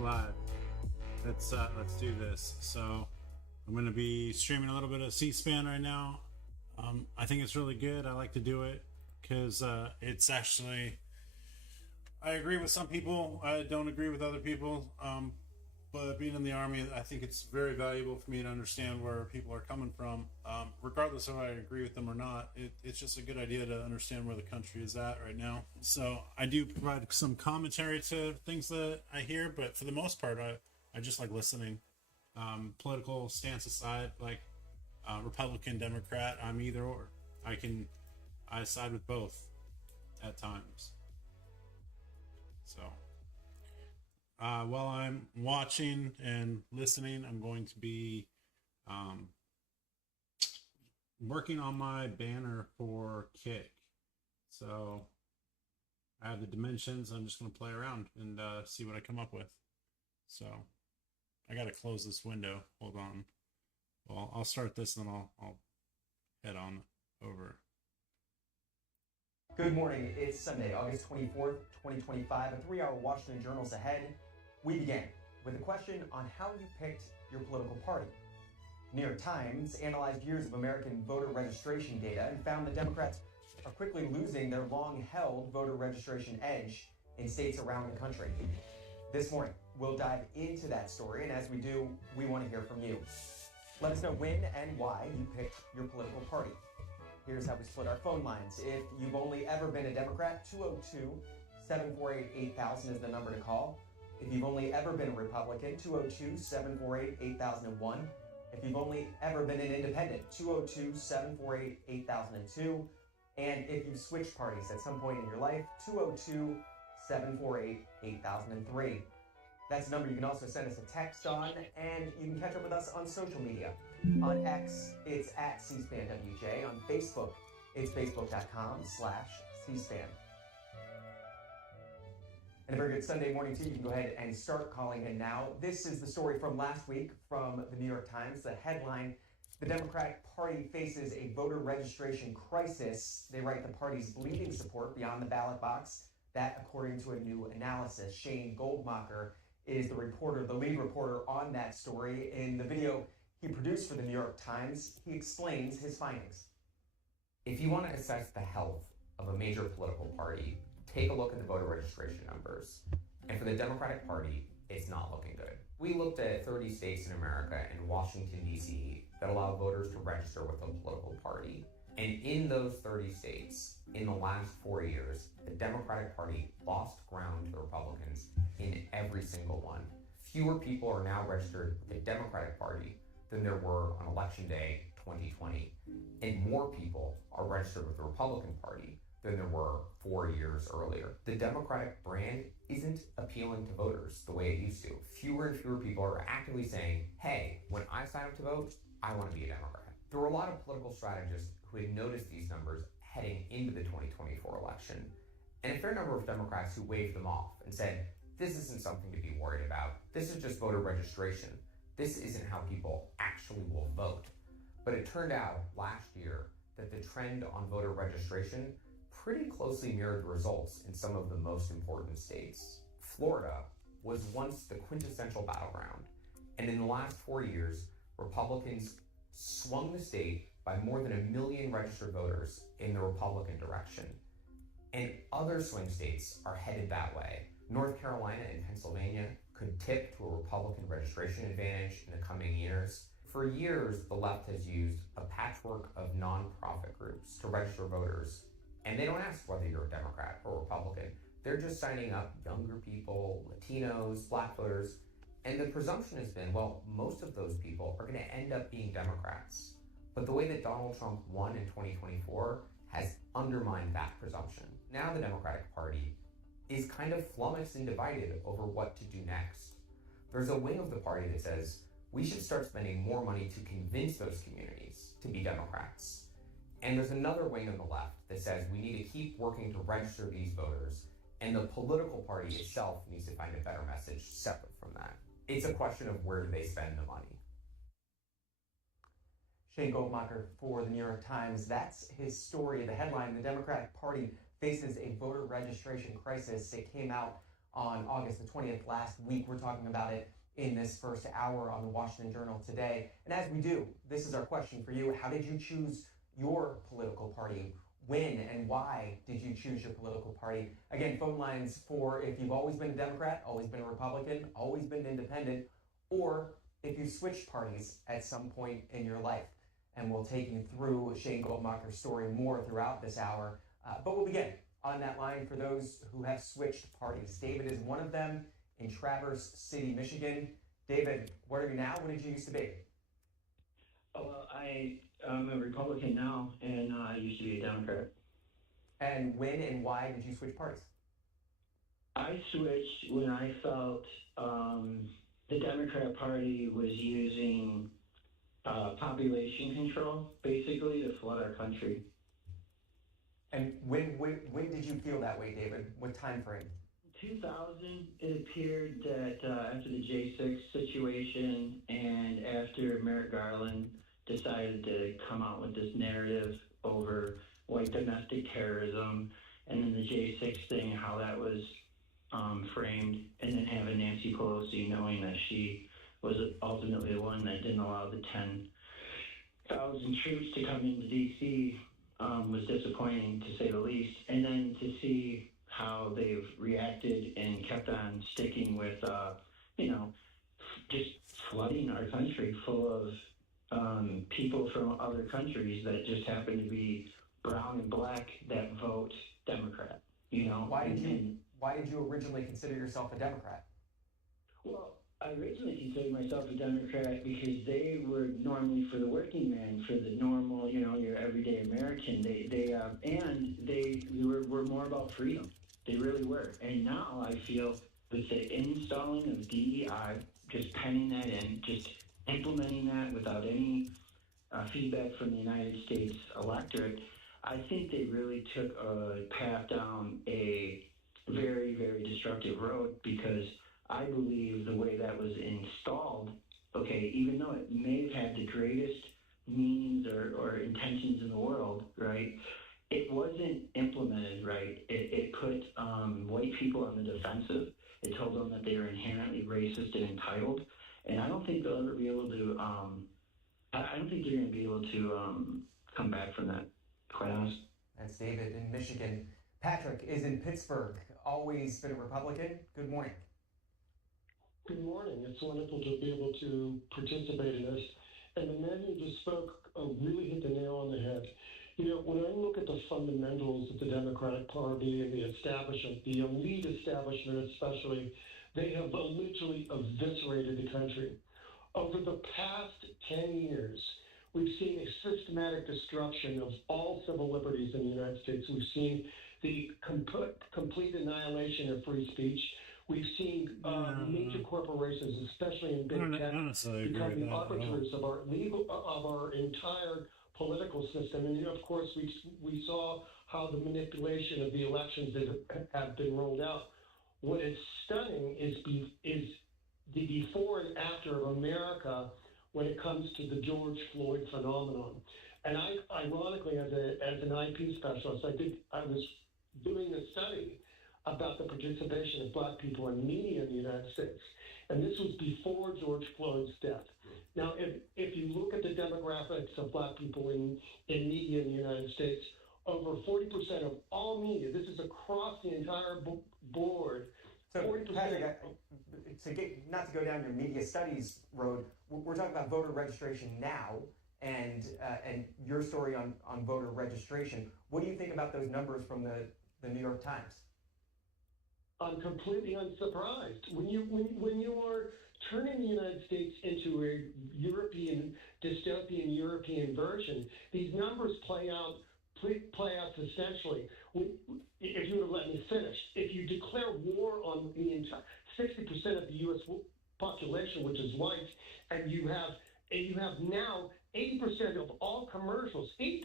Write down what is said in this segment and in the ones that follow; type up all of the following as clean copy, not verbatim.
live. Let's do this. So I'm going to be streaming a little bit of Cspan right now. I think it's really good. I like to do it because it's actually, I agree with some people. I don't agree with other people. But being in the Army, I think it's very valuable for me to understand where people are coming from, regardless of if I agree with them or not. It's just a good idea to understand where the country is at right now. So I do provide some commentary to things that I hear, but for the most part, I just like listening. Political stance aside, like Republican, Democrat, I'm either or. I side with both at times. So while I'm watching and listening, I'm going to be working on my banner for Kick. So I have the dimensions. I'm just going to play around and see what I come up with. So I got to close this window. Hold on. Well, I'll start this and then I'll head on over. Good morning. It's Sunday, August 24th, 2025. A 3-hour Washington Journal's ahead. We begin with a question on how you picked your political party. New York Times analyzed years of American voter registration data and found the Democrats are quickly losing their long-held voter registration edge in states around the country. This morning, we'll dive into that story, and as we do, we want to hear from you. Let us know when and why you picked your political party. Here's how we split our phone lines. If you've only ever been a Democrat, 202-748-8000 is the number to call. If you've only ever been a Republican, 202-748-8001. If you've only ever been an independent, 202-748-8002. And if you've switched parties at some point in your life, 202-748-8003. That's the number you can also send us a text on, and you can catch up with us on social media. On X, it's at CSpanWJ. On Facebook, it's facebook.com/CSpan. And a very good Sunday morning to you. You can go ahead and start calling in now. This is the story from last week from the New York Times. The headline, the Democratic Party faces a voter registration crisis. They write the party's bleeding support beyond the ballot box. That, according to a new analysis. Shane Goldmacher is the lead reporter on that story. In the video he produced for the New York Times, he explains his findings. If you want to assess the health of a major political party, take a look at the voter registration numbers. And for the Democratic Party, it's not looking good. We looked at 30 states in America and Washington, D.C. that allow voters to register with a political party. And in those 30 states, in the last 4 years, the Democratic Party lost ground to the Republicans in every single one. Fewer people are now registered with the Democratic Party than there were on Election Day 2020. And more people are registered with the Republican Party than there were 4 years earlier. The Democratic brand isn't appealing to voters the way it used to. Fewer and fewer people are actively saying, hey, when I sign up to vote, I want to be a Democrat. There were a lot of political strategists who had noticed these numbers heading into the 2024 election, and a fair number of Democrats who waved them off and said, this isn't something to be worried about. This is just voter registration. This isn't how people actually will vote. But it turned out last year that the trend on voter registration pretty closely mirrored the results in some of the most important states. Florida was once the quintessential battleground, and in the last 4 years, Republicans swung the state by more than 1 million registered voters in the Republican direction. And other swing states are headed that way. North Carolina and Pennsylvania could tip to a Republican registration advantage in the coming years. For years, the left has used a patchwork of nonprofit groups to register voters. And they don't ask whether you're a Democrat or Republican. They're just signing up younger people, Latinos, Black voters. And the presumption has been, well, most of those people are going to end up being Democrats. But the way that Donald Trump won in 2024 has undermined that presumption. Now the Democratic Party is kind of flummoxed and divided over what to do next. There's a wing of the party that says, we should start spending more money to convince those communities to be Democrats. And there's another wing on the left that says we need to keep working to register these voters, and the political party itself needs to find a better message separate from that. It's a question of where do they spend the money. Shane Goldmacher for the New York Times. That's his story. The headline, the Democratic Party faces a voter registration crisis. It came out on August the 20th last week. We're talking about it in this first hour on the Washington Journal today. And as we do, this is our question for you. How did you choose your political party? When and why did you choose your political party? Again, phone lines for if you've always been a Democrat, always been a Republican, always been independent, or if you switched parties at some point in your life. And we'll take you through Shane Goldmacher's story more throughout this hour. But we'll begin on that line for those who have switched parties. David is one of them in Traverse City, Michigan. David, what are you now? What did you used to be? Well, I'm a Republican now, and I used to be a Democrat. And when and why did you switch parties? I switched when I felt the Democrat Party was using population control, basically, to flood our country. And when did you feel that way, David? What time frame? 2000, it appeared that after the J6 situation and after Merrick Garland decided to come out with this narrative over white domestic terrorism, and then the J6 thing, how that was framed, and then having Nancy Pelosi knowing that she was ultimately the one that didn't allow the 10,000 troops to come into D.C. Was disappointing, to say the least. And then to see how they've reacted and kept on sticking with, just flooding our country full of people from other countries that just happen to be brown and black that vote Democrat. Why did you originally consider yourself a Democrat? Well, I originally considered myself a Democrat because they were normally for the working man, for the normal, your everyday American. They were more about freedom. They really were. And now I feel with the installing of DEI, just penning that in, just implementing that without any feedback from the United States electorate, I think they really took a path down a very, very destructive road, because I believe the way that was installed, okay, even though it may have had the greatest meanings or intentions in the world, right, it wasn't implemented right. It put white people on the defensive. It told them that they were inherently racist and entitled. And I don't think they'll ever be able to, I don't think they're going to be able to come back from that, quite honest. That's David in Michigan. Patrick is in Pittsburgh. Always been a Republican. Good morning. Good morning. It's wonderful to be able to participate in this. And the man who just spoke really hit the nail on the head. When I look at the fundamentals of the Democratic Party and the establishment, the elite establishment especially, they have literally eviscerated the country. Over the past 10 years, we've seen a systematic destruction of all civil liberties in the United States. We've seen the complete annihilation of free speech. We've seen major corporations, especially in big tech, become the arbiters of our entire political system. And of course, we saw how the manipulation of the elections that have been rolled out. What is stunning is the before and after of America when it comes to the George Floyd phenomenon. And I, ironically, as an IP specialist, I was doing a study about the participation of black people in media in the United States. And this was before George Floyd's death. Now, if you look at the demographics of black people in media in the United States, over 40% of all media, this is across the entire board. So, 40%. Patrick, not to go down your media studies road, we're talking about voter registration now, and your story on voter registration. What do you think about those numbers from the New York Times? I'm completely unsurprised. When you are turning the United States into a dystopian European version, these numbers play out essentially. If you would let me finish, if you declare war on the entire 60% of the U.S. population, which is white, and you have now 80% of all commercials, 8%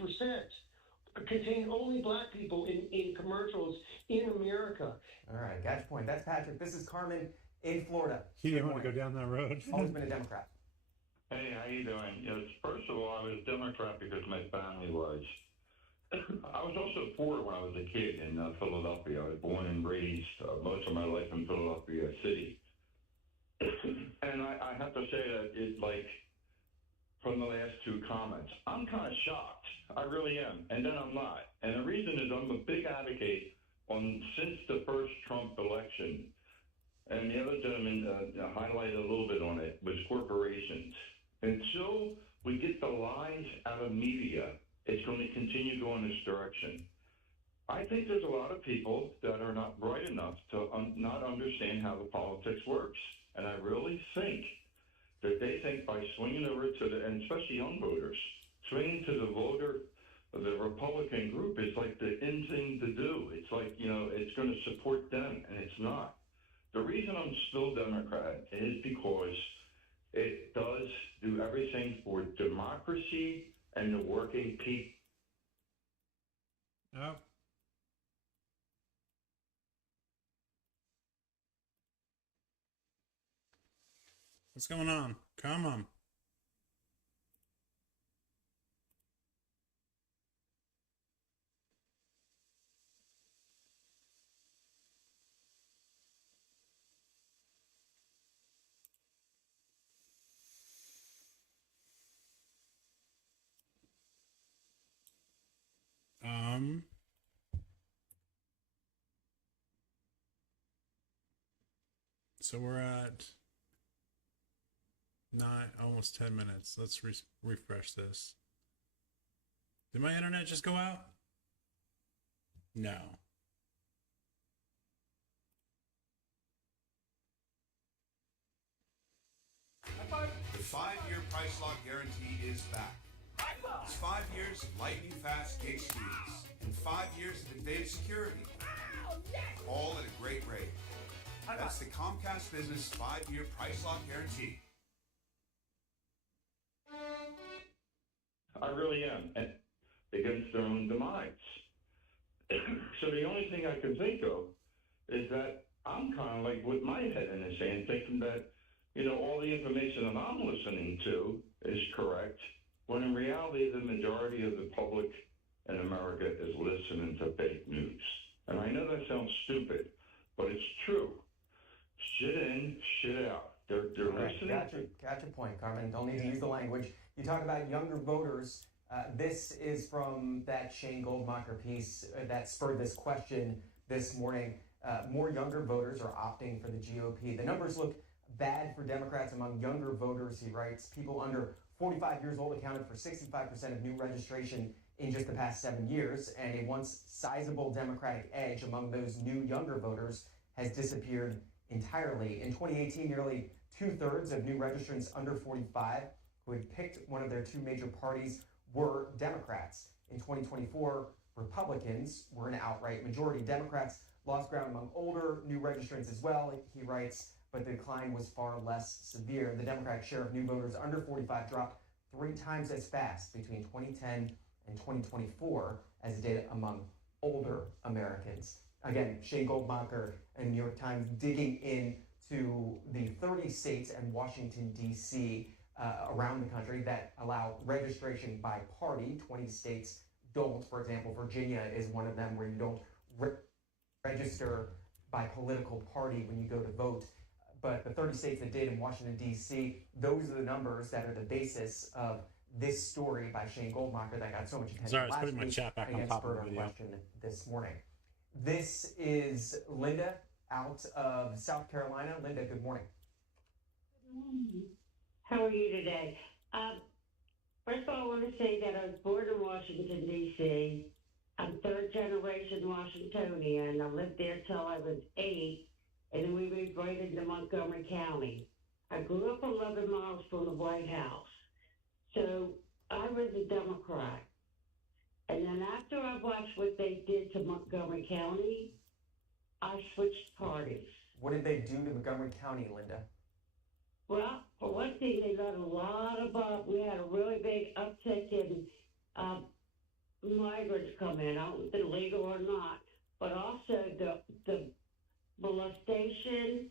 contain only black people in commercials in America. All right, gotcha point. That's Patrick. This is Carmen in Florida. You didn't want to go down that road. Always been a Democrat. Hey, how you doing? Yes, first of all, I was Democrat because my family was. I was also poor when I was a kid in Philadelphia. I was born and raised most of my life in Philadelphia City. And I have to say that it, like, from the last two comments, I'm kind of shocked. I really am. And then I'm not. And the reason is I'm a big advocate since the first Trump election, and the other gentleman highlighted a little bit on it, was corporations. Until we get the lies out of media, it's going to continue going this direction. I think there's a lot of people that are not bright enough to not understand how the politics works. And I really think that they think by swinging over to and especially young voters, swinging to the Republican group is like the in thing to do. It's like, it's going to support them, and it's not. The reason I'm still Democrat is because it does do everything for democracy and the working people. Oh. What's going on? Come on. So we're at almost 10 minutes. Let's refresh this. Did my internet just go out? No. The 5-year price lock guarantee is back. It's 5 years of lightning fast gig speeds and 5 years of advanced security. All at a great rate. That's the Comcast Business 5-year price lock guarantee. I really am, and against their own demise. So the only thing I can think of is that I'm kind of like with my head in the sand, thinking that, all the information that I'm listening to is correct, when in reality, the majority of the public in America is listening to fake news. And I know that sounds stupid, but it's true. Shit in, shit out. They're listening. Got your point, Carmen. Don't need to use the language. You talk about younger voters. This is from that Shane Goldmacher piece that spurred this question this morning. More younger voters are opting for the GOP. The numbers look bad for Democrats among younger voters, he writes. People under 45 years old accounted for 65% of new registration in just the past 7 years, and a once sizable Democratic edge among those new younger voters has disappeared entirely. In 2018, nearly 2/3 of new registrants under 45 who had picked one of their two major parties were Democrats. In 2024, Republicans were an outright majority. Democrats lost ground among older new registrants as well, he writes, but the decline was far less severe. The Democratic share of new voters under 45 dropped 3 times as fast between 2010 and 2024 as data among older Americans. Again, Shane Goldmacher and New York Times digging into the 30 states and Washington, D.C. Around the country that allow registration by party. 20 states don't. For example, Virginia is one of them where you don't register by political party when you go to vote. But the 30 states that did in Washington, D.C., those are the numbers that are the basis of this story by Shane Goldmacher that got so much attention. Sorry, I was last putting my week chat back on and top of spurred the our video. question this morning. This is Linda out of South Carolina. Linda, good morning. Good morning. How are you today? First of all, I want to say that I was born in Washington, D.C. I'm third generation Washingtonian. I lived there till I was 8, and then we migrated to Montgomery County. I grew up 11 miles from the White House. So I was a Democrat. And then after I watched what they did to Montgomery County, I switched parties. What did they do to Montgomery County, Linda? Well, for one thing, they let a lot of, we had a really big uptick in migrants come in. I don't know if they're legal or not, but also the molestation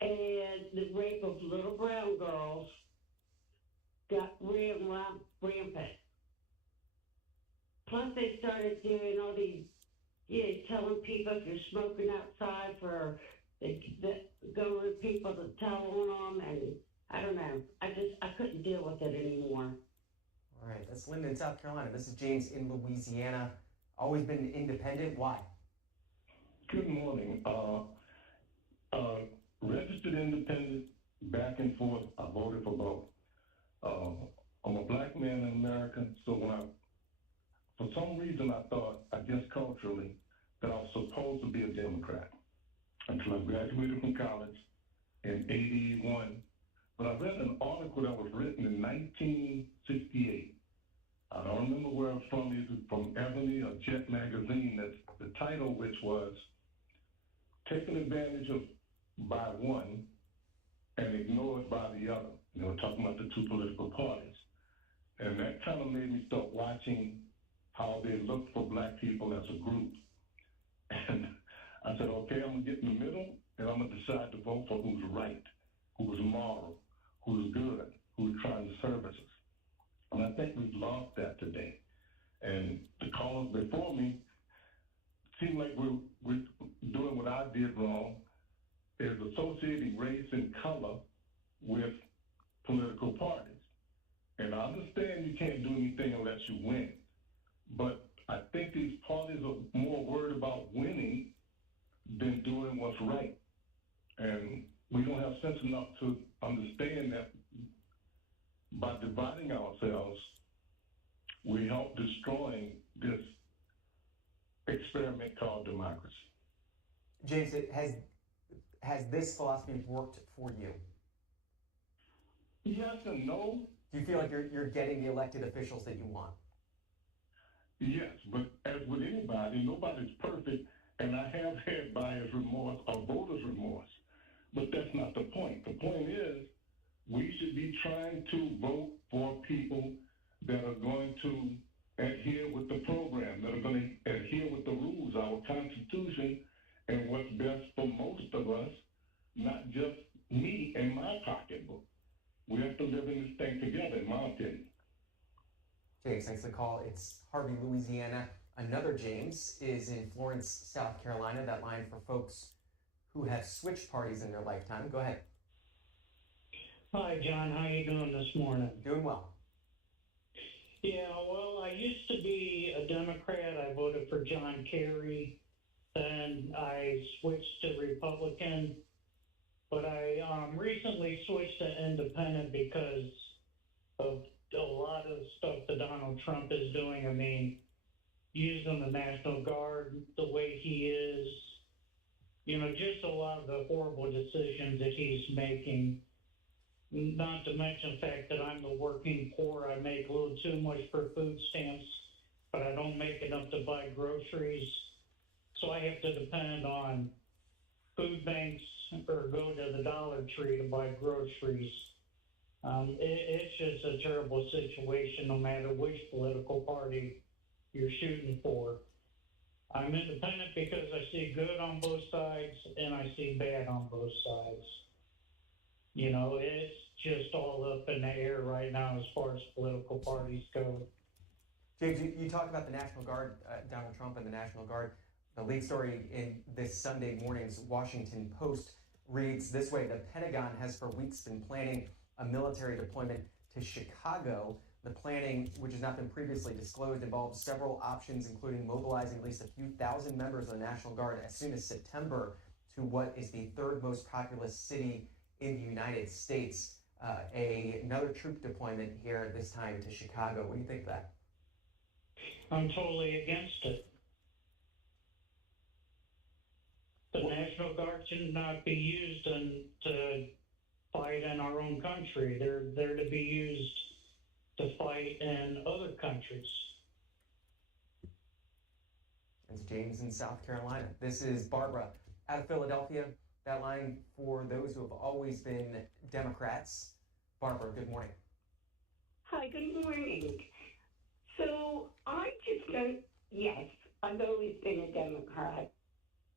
and the rape of little brown girls got rampant. Plus, they started doing all these, telling people if you're smoking outside for going with people to tell on them, and I don't know. I couldn't deal with it anymore. All right, that's Linda in South Carolina. This is James in Louisiana. Always been independent. Why? Good morning. Registered independent, back and forth. I voted for both. I'm a black man in America, so for some reason I thought, I guess culturally, that I was supposed to be a Democrat until I graduated from college in '81. But I read an article that was written in 1968. I don't remember where it's from, either from Ebony or Jet magazine, that the title which was Taken Advantage of by One and Ignored by the Other. They were talking about the two political parties. And that kind of made me start watching how they looked for black people as a group. And I said, okay, I'm going to get in the middle, and I'm going to decide to vote for who's right, who's moral, who's good, who's trying to service us. And I think we've lost that today. And the callers before me seem like we're doing what I did wrong, is associating race and color with political parties. And I understand you can't do anything unless you win. But I think these parties are more worried about winning than doing what's right. And we don't have sense enough to understand that by dividing ourselves, we help destroying this experiment called democracy. James, has this philosophy worked for you? Yes and no. Do you feel like you're getting the elected officials that you want? Yes, but as with anybody, nobody's perfect, and I have had buyer's remorse or voter's remorse. But that's not the point. The point is, we should be trying to vote for people that are going to adhere with the program, that are going to adhere with the rules, our Constitution, and what's best for most of us, not just me and my pocketbook. We have to live in this thing together, in my opinion. James, thanks for the call. It's Harvey, Louisiana. Another James is in Florence, South Carolina. That line for folks who have switched parties in their lifetime. Go ahead. Hi, John. How you doing this morning? Doing well. Yeah, well, I used to be a Democrat. I voted for John Kerry. Then I switched to Republican. But I recently switched to independent because of a lot of stuff that Donald Trump is doing. I mean, using the National Guard the way he is, just a lot of the horrible decisions that he's making. Not to mention the fact that I'm the working poor. I make a little too much for food stamps, but I don't make enough to buy groceries. So I have to depend on food banks or go to the Dollar Tree to buy groceries. It's just a terrible situation no matter which political party you're shooting for. I'm independent because I see good on both sides and I see bad on both sides. It's just all up in the air right now as far as political parties go. James, you talked about the National Guard, Donald Trump and the National Guard. The lead story in this Sunday morning's Washington Post reads this way: the Pentagon has for weeks been planning a military deployment to Chicago. The planning, which has not been previously disclosed, involves several options, including mobilizing at least a few thousand members of the National Guard as soon as September to what is the third most populous city in the United States. Another troop deployment here, this time to Chicago. What do you think of that? I'm totally against it. The National Guard should not be used to fight in our own country. They're to be used to fight in other countries. It's James in South Carolina. This is Barbara out of Philadelphia. That line for those who have always been Democrats. Barbara, good morning. Hi, good morning. So I just don't, yes, I've always been a Democrat,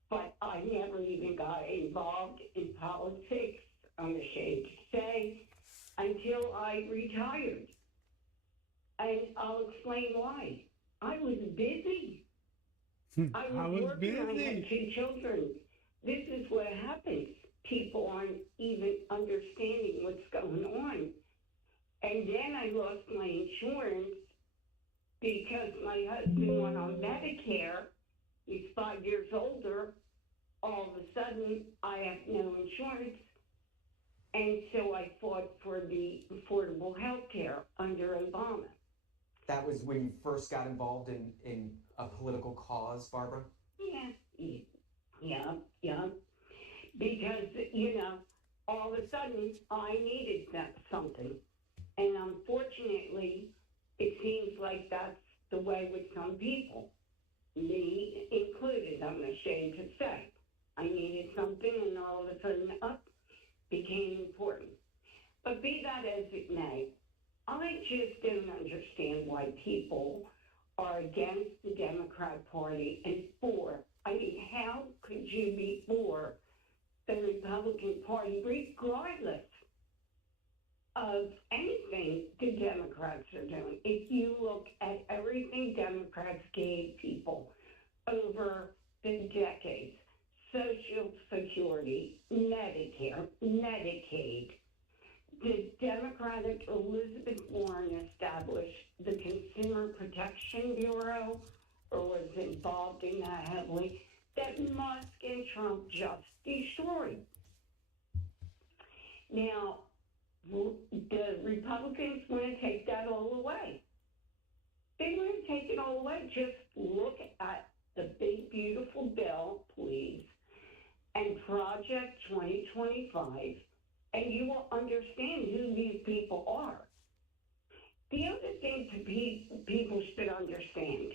but I never even got involved in politics, I'm ashamed to say, until I retired. And I'll explain why. I was busy. I I was was working, I busy. had 2 children. This is what happens. People aren't even understanding what's going on. And then I lost my insurance because my husband went on Medicare. He's 5 years older. All of a sudden, I have no insurance. And so I fought for the affordable health care under Obama. That was when you first got involved in a political cause, Barbara? Yeah. Because, all of a sudden I needed something. And unfortunately, it seems like that's the way with some people, me included, I'm ashamed to say. I needed something and all of a sudden became important. But be that as it may, I just don't understand why people are against the Democrat Party and for. I mean, how could you be for the Republican Party regardless of anything the Democrats are doing? If you look at everything Democrats gave people over the decades, Social Security, Medicare, Medicaid, the Democratic Elizabeth Warren established the Consumer Protection Bureau, or was involved in that heavily, that Musk and Trump just destroyed. Now, the Republicans want to take that all away. They want to take it all away. Just look at the big, beautiful bill, please, and Project 2025, and you will understand who these people are. The other thing people should understand,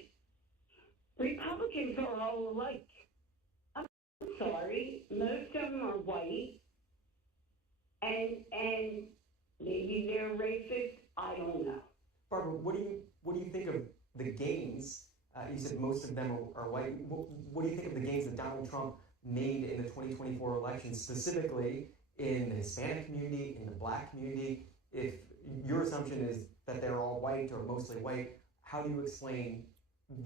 Republicans are all alike. I'm sorry, most of them are white, and maybe they're racist. I don't know. Barbara, what do you think of the gains? You said most of them are white. What do you think of the gains that Donald Trump made in the 2024 election, specifically in the Hispanic community, in the Black community? If your assumption is that they're all white or mostly white, how do you explain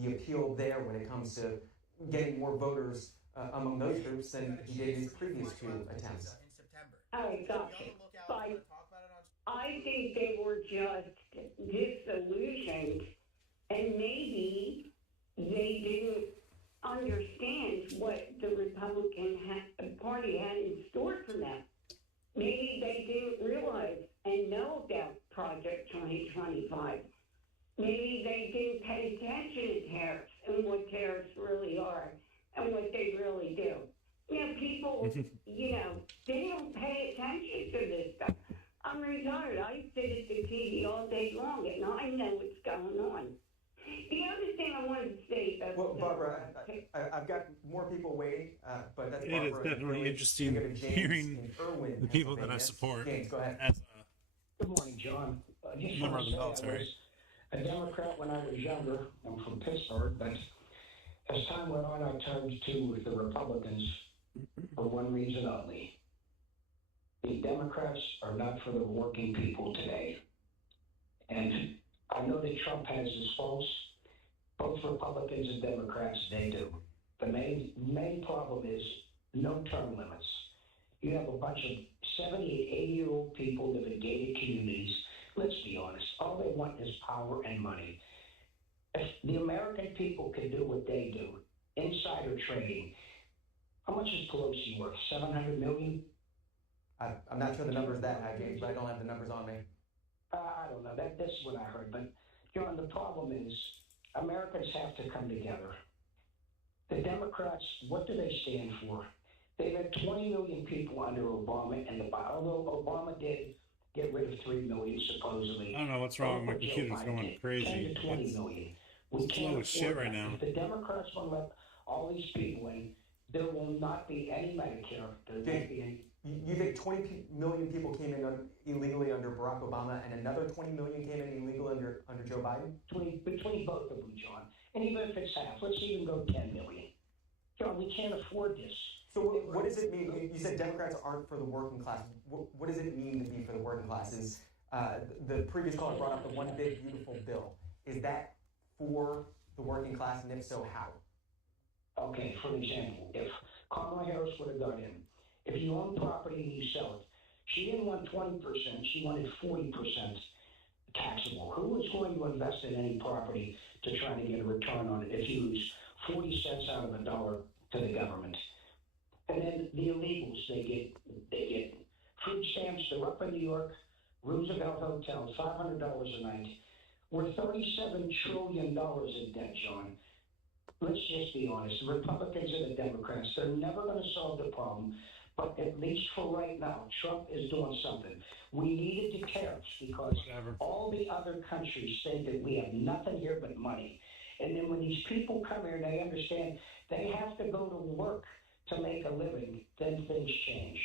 the appeal there when it comes to getting more voters among those groups than he did in his previous 2 attempts? Oh, gotcha. I think they were just disillusioned, and maybe they didn't understand what the Republican Party had in store for them. Maybe they didn't realize and know about Project 2025. Maybe they didn't pay attention to tariffs and what tariffs really are and what they really do. People, they don't pay attention to this stuff. I'm retired. I sit at the TV all day long, and I know what's going on. The other thing I wanted to say about... Well, Barbara, I've got more people waiting, but that's Barbara. It is definitely interesting hearing the people that I support. James, go ahead. As Good morning, John. Just Member want of to the say military. I was a Democrat when I was younger. I'm from Pittsburgh, but as time went on, I turned to the Republicans for one reason only. The Democrats are not for the working people today. And I know that Trump has his faults. Both Republicans and Democrats, they do. The main problem is no term limits. You have a bunch of 70 and 80-year-old people live in gated communities. Let's be honest. All they want is power and money. If the American people can do what they do, insider trading, how much is Pelosi worth? $700 million? I'm not sure the number's that high, James, but I don't have the numbers on me. I don't know. That's what I heard. But, John, the problem is Americans have to come together. The Democrats, what do they stand for? They've had 20 million people under Obama, and although Obama did get rid of 3 million, supposedly. I don't know what's wrong. My computer's going crazy. 10 to 20 million. We It's can't slow as shit afford right that. now. If the Democrats want to let all these people in, there will not be any Medicare. There won't be any. You think 20 million people came in illegally under Barack Obama, and another 20 million came in illegal under Joe Biden? Between both of them, John. And even if it's half, let's even go 10 million. John, we can't afford this. So what does it mean? You said Democrats aren't for the working class. What does it mean to be for the working class? Is the previous caller brought up the one big beautiful bill. Is that for the working class, and if so, how? Okay, for example, if Kamala Harris would have gone in, if you own property and you sell it, she didn't want 20%, she wanted 40% taxable. Who is going to invest in any property to try to get a return on it if you lose 40 cents out of a dollar to the government? And then the illegals, they get food stamps. They're up in New York, Roosevelt Hotel, $500 a night. We're $37 trillion in debt, John. Let's just be honest. The Republicans and the Democrats, they're never going to solve the problem. But at least for right now, Trump is doing something. We needed the tariffs because all the other countries say that we have nothing here but money. And then when these people come here, they understand they have to go to work to make a living, then things change.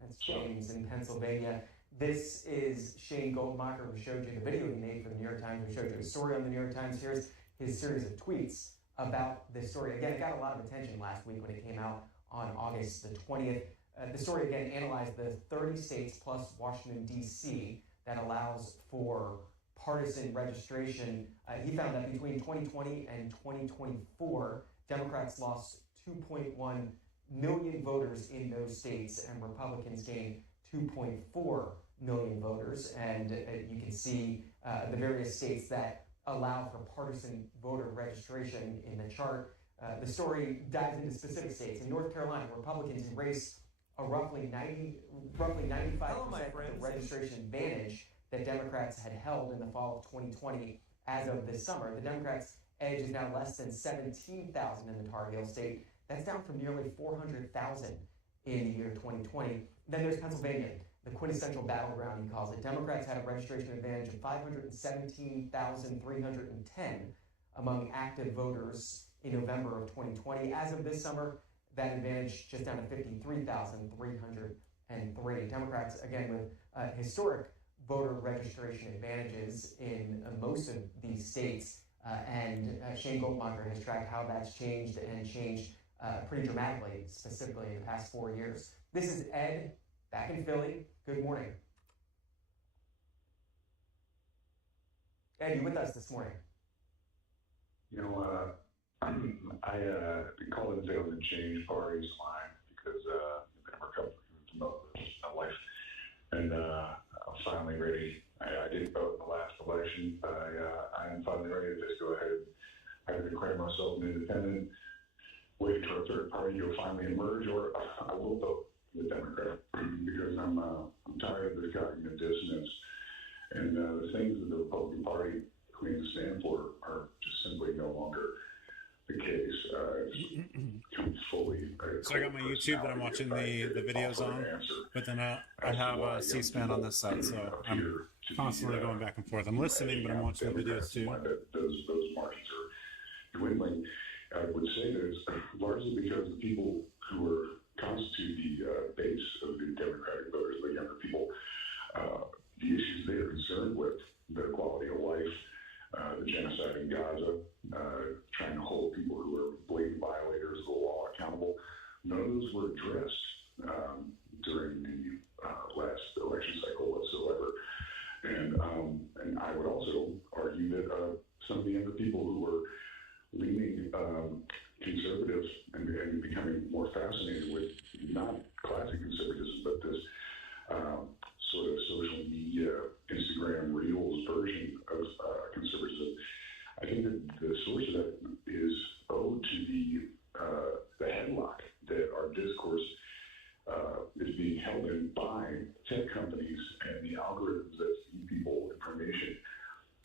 That's James in Pennsylvania. This is Shane Goldmacher, who showed you the video he made for the New York Times. We showed you a story on the New York Times. Here's his series of tweets about this story. Again, it got a lot of attention last week when it came out on August the 20th. The story, again, analyzed the 30 states plus Washington, D.C. that allows for partisan registration. He found that between 2020 and 2024, Democrats lost 2.1 million voters in those states, and Republicans gained 2.4 million voters. And you can see the various states that allow for partisan voter registration in the chart. The story dives into specific states. In North Carolina, Republicans erased a roughly 95% of the registration advantage that Democrats had held in the fall of 2020 as of this summer. The Democrats' edge is now less than 17,000 in the Tar Heel state. That's down from nearly 400,000 in the year 2020. Then there's Pennsylvania, the quintessential battleground, he calls it. Democrats had a registration advantage of 517,310 among active voters in November of 2020. As of this summer, that advantage just down to 53,303. Democrats, again, with historic voter registration advantages in most of these states. And Shane Goldmacher has tracked how that's changed and changed pretty dramatically, specifically in the past 4 years. This is Ed, back in Philly. Good morning. Ed, you with us this morning? You know, I call it the change party's line because I'm recovering from my life, and I'm finally ready. I didn't vote in the last election, but I am finally ready to just go ahead. I have declared myself an independent, waiting for a third party to finally emerge, or I will vote for the Democrat because I'm tired of this cognitive dissonance and the things that the Republican Party claims to stand for are just simply no longer the case. Fully. So I got my YouTube that I'm watching the videos on, but then I have C-SPAN on this side, so I'm constantly going back and forth. I'm listening, but I'm watching the videos too. Those margins are dwindling. I would say that it's largely because the people who constitute the base of the Democratic voters, the younger people, the issues they are concerned with, their quality of life, the genocide in Gaza, trying to hold people who are blatant violators of the law accountable. None of those were addressed during the last election cycle whatsoever. And I would also argue that some of the younger people who were leaning conservative and becoming more fascinated with not classic conservatism, but this sort of social media, Instagram Reels version of conservatism. I think that the source of that is owed to the headlock that our discourse is being held in by tech companies and the algorithms that feed people information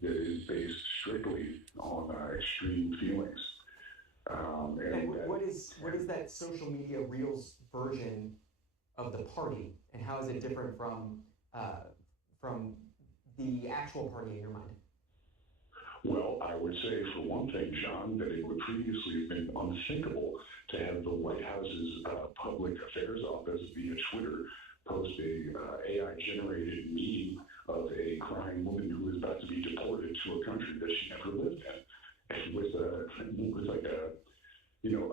that is based strictly on extreme feelings. And what is that social media Reels version of the party, and how is it different from the actual party in your mind? Well, I would say, for one thing, John, that it would previously have been unthinkable to have the White House's public affairs office via Twitter post a AI-generated meme of a crying woman who is about to be deported to a country that she never lived in, and with like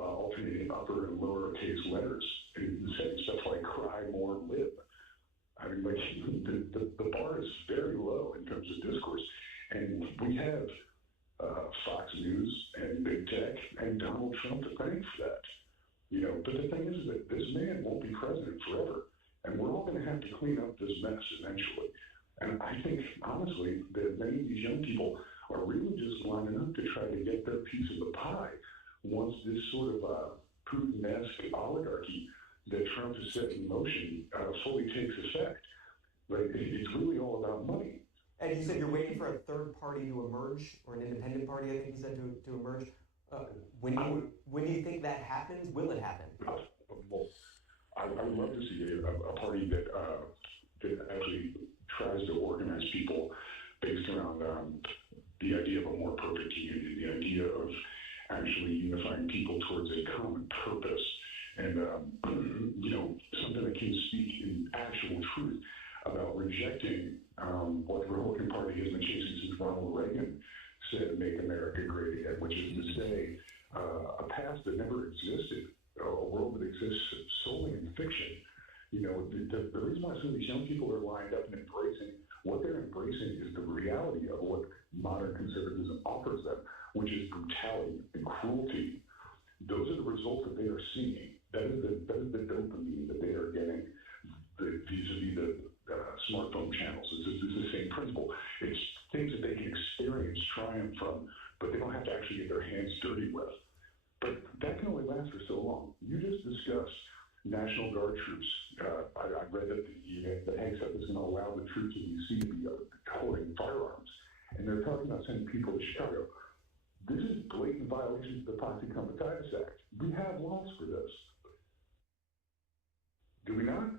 alternating upper and lowercase letters and saying stuff like "cry more, live." I mean, like the bar is very low in terms of discourse, and we have Fox News and Big Tech and Donald Trump to thank for that. But the thing is that this man won't be president forever, and we're all going to have to clean up this mess eventually. And I think, honestly, that many of these young people are really just lining up to try to get their piece of the pie once this sort of Putin-esque oligarchy that Trump has set in motion fully takes effect. Like, it's really all about money. And you said you're waiting for a third party to emerge, or an independent party, I think you said, to emerge. When do you think that happens? Will it happen? Well, I would love to see a party that actually tries to organize people based around the idea of a more perfect community, the idea of actually unifying people towards a common purpose, and something that can speak in actual truth about rejecting what the Republican Party has been chasing since Ronald Reagan said, "Make America Great Again," which is to say a past that never existed, a world that exists solely in fiction. The reason why some of these young people are lined up and embracing, what they're embracing is the reality of what modern conservatism offers them, which is brutality and cruelty. Those are the results that they are seeing. That is the dopamine that they are getting vis-a-vis the smartphone channels. It's the same principle. It's things that they can experience triumph from, but they don't have to actually get their hands dirty with. But that can only last for so long. You just discussed National Guard troops. I read that the HECSEP is going to allow the troops in D.C. to be holding firearms. And they're talking about sending people to Chicago. This is blatant violations of the Posse Comitatus Act. We have laws for this. Do we not?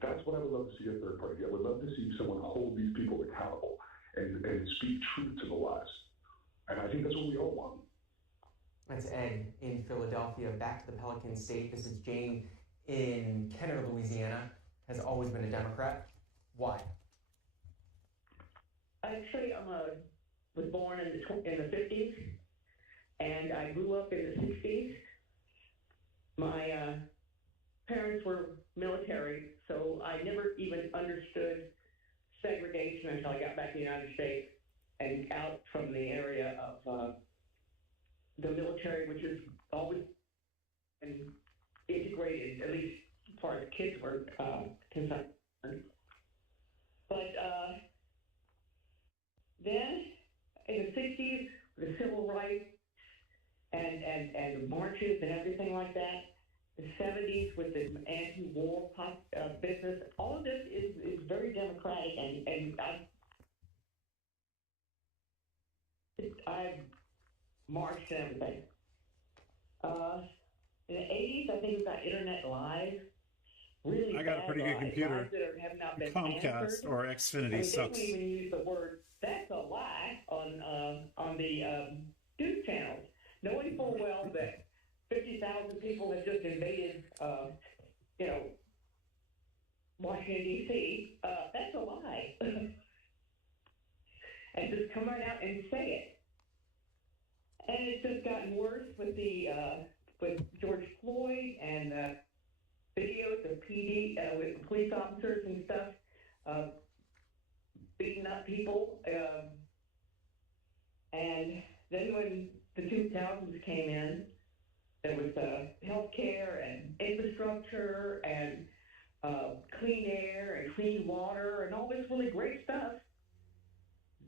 That's what I would love to see a third party. I would love to see someone hold these people accountable and speak truth to the lies. And I think that's what we all want. That's Ed in Philadelphia. Back to the Pelican State. This is Jane in Kenner, Louisiana. Has always been a Democrat. Why? Actually, was born in the 50s, and I grew up in the 60s. My parents were military, so I never even understood segregation until I got back to the United States and out from the area of the military, which is always been integrated, at least as far as kids were concerned. But then in the 60s, the civil rights and the marches and everything like that, the 70s with the anti-war business, all of this is very democratic, and I've marched and everything. In the 80s, I think we got Internet Live. Really I got a pretty good computer. That have not been Comcast answered. or Xfinity They sucks. don't even use the word "that's a lie" on the news channels, knowing full well that 50,000 people have just invaded, Washington D.C. That's a lie, and just come right out and say it. And it's just gotten worse with with George Floyd and videos of PD with police officers and stuff beating up people. And then when the 2000s came in, there was healthcare and infrastructure and clean air and clean water and all this really great stuff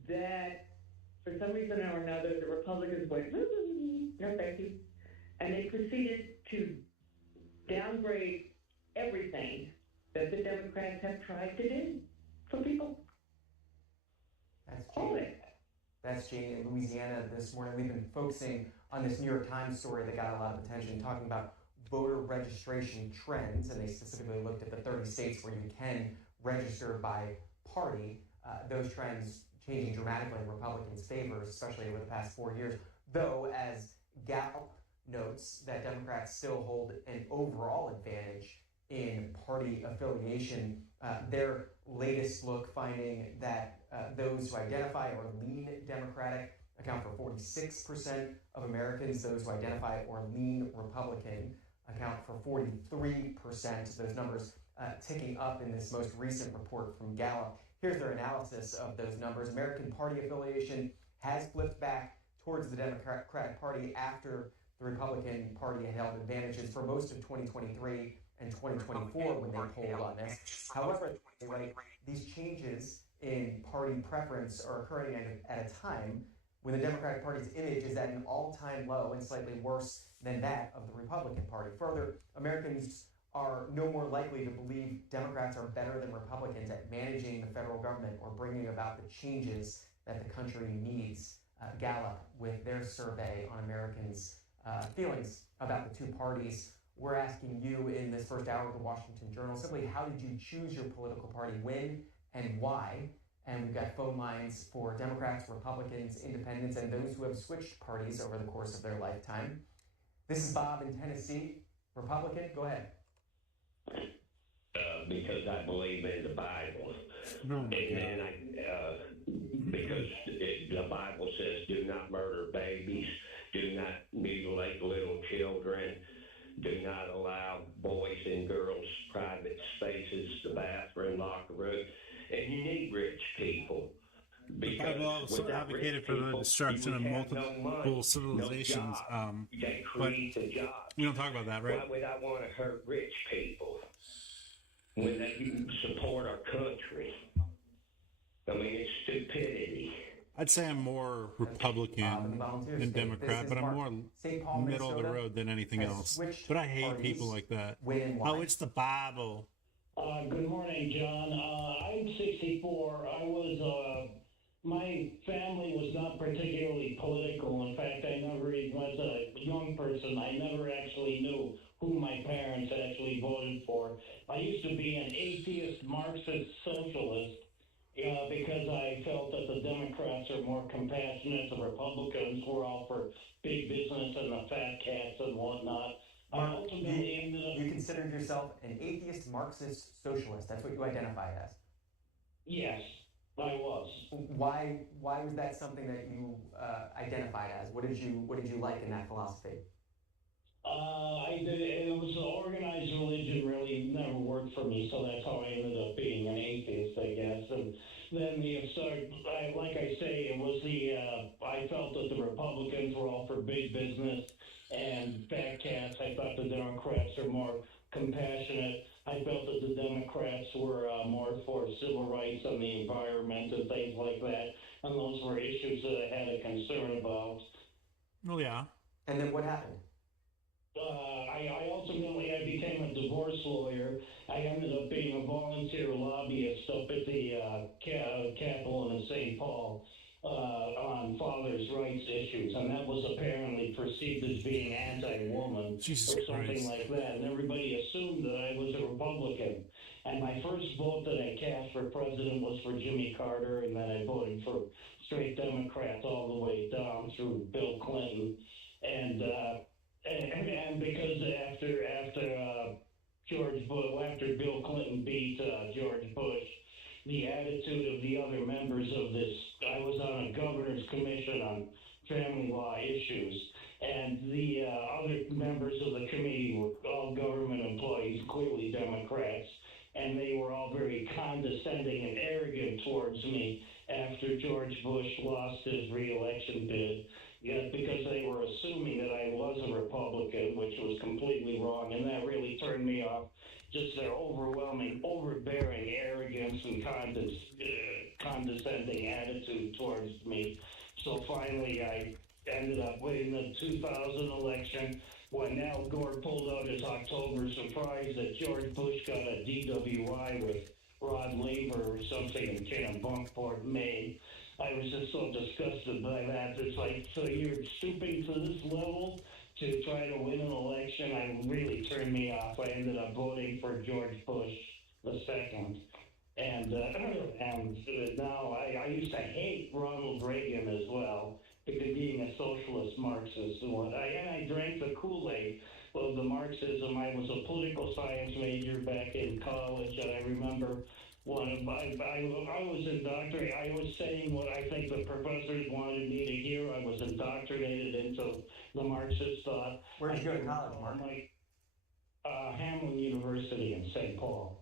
that for some reason or another the Republicans went, no thank you. And they proceeded to downgrade everything that the Democrats have tried to do for people. That's Jane in Louisiana this morning. We've been focusing on this New York Times story that got a lot of attention, talking about voter registration trends, and they specifically looked at the 30 states where you can register by party. Those trends changing dramatically in Republicans' favor, especially over the past 4 years, though, as Gallup notes, that Democrats still hold an overall advantage in party affiliation. Their latest look finding that those who identify or lean Democratic account for 46% of Americans. Those who identify or lean Republican account for 43%. Those numbers ticking up in this most recent report from Gallup. Here's their analysis of those numbers. American party affiliation has flipped back towards the Democratic Party after the Republican Party had held advantages for most of 2023 and 2024 when they polled on this. However, these changes in party preference are occurring at a time when the Democratic Party's image is at an all-time low and slightly worse than that of the Republican Party. Further, Americans are no more likely to believe Democrats are better than Republicans at managing the federal government or bringing about the changes that the country needs. Gallup, with their survey on Americans' feelings about the two parties. We're asking you in this first hour of the Washington Journal, simply how did you choose your political party, when and why? And we've got phone lines for Democrats, Republicans, Independents, and those who have switched parties over the course of their lifetime. This is Bob in Tennessee. Republican, go ahead. Because I believe in the Bible. Oh, and then because the Bible says, do not murder babies, do not mutilate little children, do not allow boys and girls private spaces, the bathroom, locker room, and you need rich people. The Bible also advocated for the destruction of multiple civilizations, but we don't talk about that, right? Why would I want to hurt rich people when they support our country? I mean, it's stupidity. I'd say I'm more Republican than Democrat, but I'm more middle of the road than anything else. But I hate people like that. Oh, it's the Bible. Good morning, John. I'm 64. My family was not particularly political. In fact, I never, as a young person, I never actually knew who my parents actually voted for. I used to be an atheist Marxist socialist because I felt that the Democrats are more compassionate. The Republicans were all for big business and the fat cats and whatnot. You considered yourself an atheist Marxist socialist. That's what you identified as. Yes, I was. Why was that something that you identified as? What did you like in that philosophy? It was organized religion really never worked for me, so that's how I ended up being an atheist, I guess. And then like I say, it was I felt that the Republicans were all for big business and fat cats. I thought the Democrats are more compassionate. I felt that the Democrats were more for civil rights and the environment and things like that. And those were issues that I had a concern about. Well, yeah. And then what happened? I became a divorce lawyer. I ended up being a volunteer lobbyist up at the Capitol in St. Paul on fathers' rights issues, and that was apparently perceived as being anti-woman or something like that, and everybody assumed that I was a Republican. And my first vote that I cast for president was for Jimmy Carter, and then I voted for straight Democrats all the way down through Bill Clinton. And because after Bill Clinton beat George Bush, the attitude of the other members of this, I was on a governor's commission on family law issues, and the other members of the committee were all government employees, clearly Democrats, and they were all very condescending and arrogant towards me after George Bush lost his re-election bid. Because they were assuming that I was a Republican, which was completely wrong, and that really turned me off. Just their overwhelming, overbearing arrogance and condescending attitude towards me. So finally, I ended up winning the 2000 election when Al Gore pulled out his October surprise that George Bush got a DWI with Rod Laver or something in Kennebunkport, Maine. I was just so disgusted by that. It's like, so you're stooping to this level to try to win an election? It really turned me off. I ended up voting for George Bush II. And now I used to hate Ronald Reagan as well, because being a socialist Marxist and what. I drank the Kool-Aid of the Marxism. I was a political science major back in college, and I remember I was indoctrinated. I was saying what I think the professors wanted me to hear. I was indoctrinated into the Marxist thought. Where did you go to college, Mark? Hamlin University in St. Paul.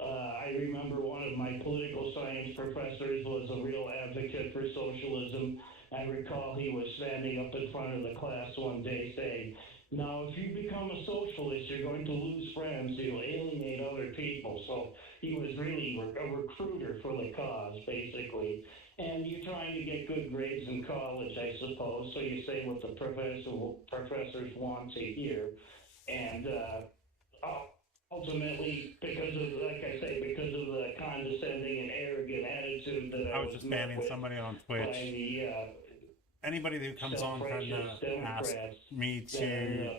I remember one of my political science professors was a real advocate for socialism, I recall he was standing up in front of the class one day saying, now, if you become a socialist, you're going to lose friends. You'll alienate other people. So he was really a recruiter for the cause, basically. And you're trying to get good grades in college, I suppose. So you say what the professors want to hear. And ultimately, because of, like I say, because of the condescending and arrogant attitude that I was just banning somebody on Twitch. Anybody who comes on trying to ask me to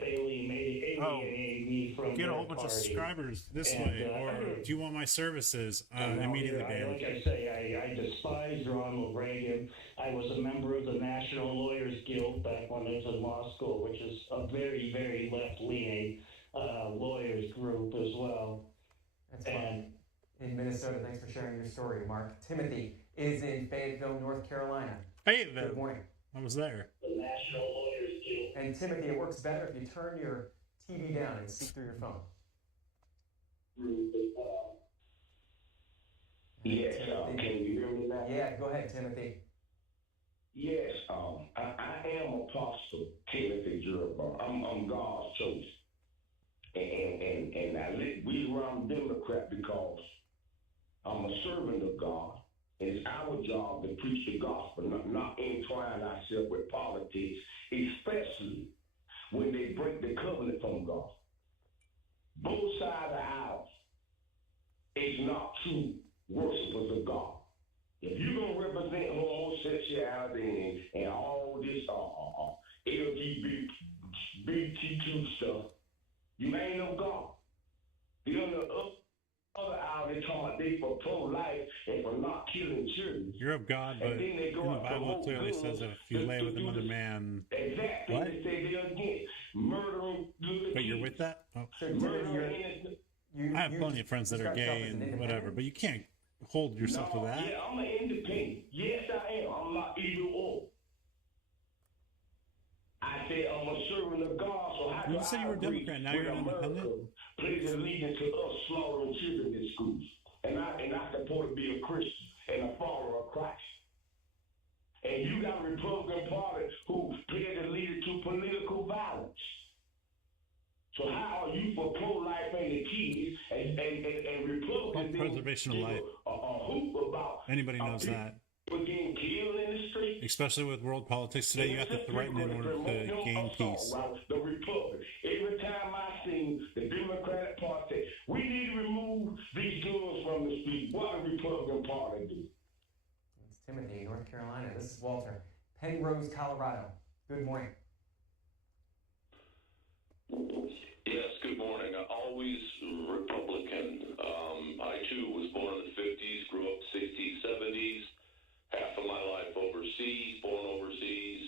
get a whole bunch of subscribers this way, or do you want my services? Immediately banned. Like I say, I despise Ronald Reagan. I was a member of the National Lawyers Guild back when I was in law school, which is a very, very left-leaning lawyers group as well. That's fine. In Minnesota, thanks for sharing your story, Mark. Timothy is in Fayetteville, North Carolina. Fayetteville. Good morning. I was there. The National Lawyers Guild. And Timothy, it works better if you turn your TV down and speak through your phone. Yes, can you hear me now? Yeah, go ahead, Timothy. Yes, I am Apostle Timothy Jeremiah. I'm God's choice. And I'm a Democrat because I'm a servant of God. It's our job to preach the gospel, not entwine ourselves with politics, especially when they break the covenant from God. Both sides of the house is not true worshipers of God. If you're going to represent homosexuality and all this LGBTQ stuff, you ain't of God. The other hour they talk they for pro-life and for not killing children. You're of God, but in the Bible it clearly says that if you lay with another man, exactly. What? They say they're against murdering. But you're with that? Oh. I have plenty of friends that are gay and whatever, but you can't hold yourself to that. Yeah, I'm an independent. Yes, I am. I'm not either or. I said I'm a servant of God, so how You said you were a Democrat, now you're an independent? Please leading to us slaughtering children in schools. And I support to be a Christian and a follower of Christ. And you got a Republican Party who pledged to lead to political violence. So how are you for pro-life and the kids and Republicans preservation of life. Hoop about Anybody knows that. People getting killed in the street. Especially with world politics today, you have to threaten in order to gain peace. The Republic. Every time I see the Democratic Party say, we need to remove these guns from the street, what the Republican Party do? It's Timothy, North Carolina. This is Walter. Penrose, Colorado. Good morning. Yes, good morning. Always Republican. I, too, was born in the 50s, grew up 60s, 70s, half of my life overseas, born overseas.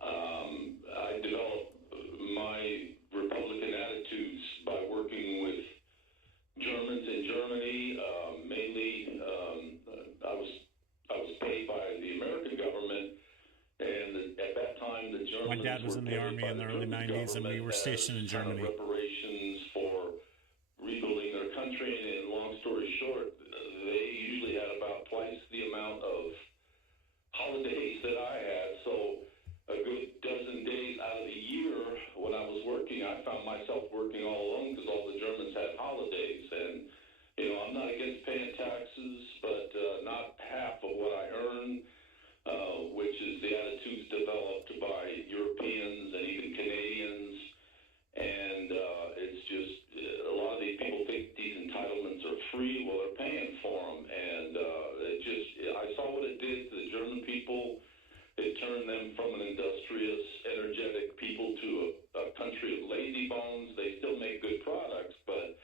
I developed my Republican attitudes by working with Germans in Germany. Mainly, I was paid by the American government. And at that time, the Germans My dad was in the army in the early 90s, and we were stationed in Germany. Reparations for rebuilding their country, and long story short, they usually had about twice the amount of holidays that I had. So a good dozen days out of the year when I was working, I found myself working all alone because all the Germans had holidays. And, you know, I'm not against paying taxes, but not half of what I earn. Which is the attitudes developed by Europeans and even Canadians. And it's just, a lot of these people think these entitlements are free. Well, they're paying for them. And I saw what it did to the German people. It turned them from an industrious, energetic people to a country of lazy bones. They still make good products, but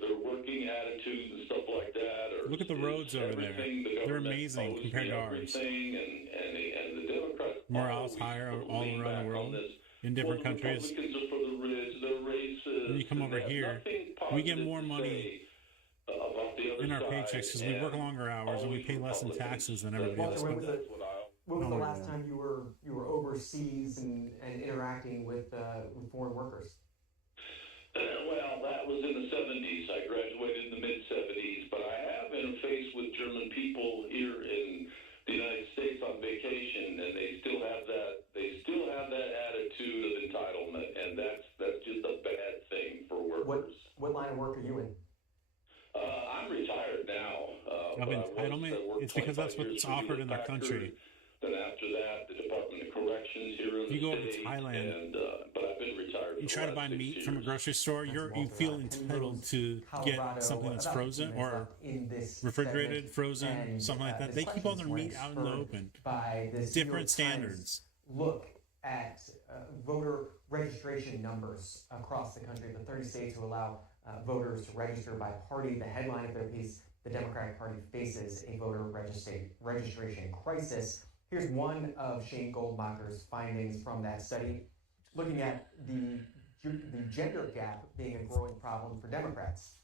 their working attitudes and stuff like that. Look at the roads over there. They're amazing compared to ours. And the Democrats morale's higher all around the world in different countries. Republicans are for the rich, they're racist. When you come over here, we get more money in our paychecks because we work longer hours and we pay less in taxes than everybody else. Walter, when was the last time you were overseas and interacting with foreign workers? Well, that was in the 70s. I graduated in the mid-70s, but I have interfaced with German people here in the United States on What line of work are you in? I'm retired now. Of entitlement? It's because that's what's offered in the country. Then after that, the Department of Corrections here in If you the go over to state, Thailand, and, but I've been retired. you for try the to buy last 6 meat from a years. grocery store, you feel entitled to get something that's frozen or refrigerated, frozen, something like that. They keep all their meat out in the open. By this Different standards. Look at voter registration numbers across the country. The 30 states who allow voters to register by party. The headline of their piece: the Democratic Party faces a voter registration crisis. Here's one of Shane Goldmacher's findings from that study, looking at the gender gap being a growing problem for Democrats.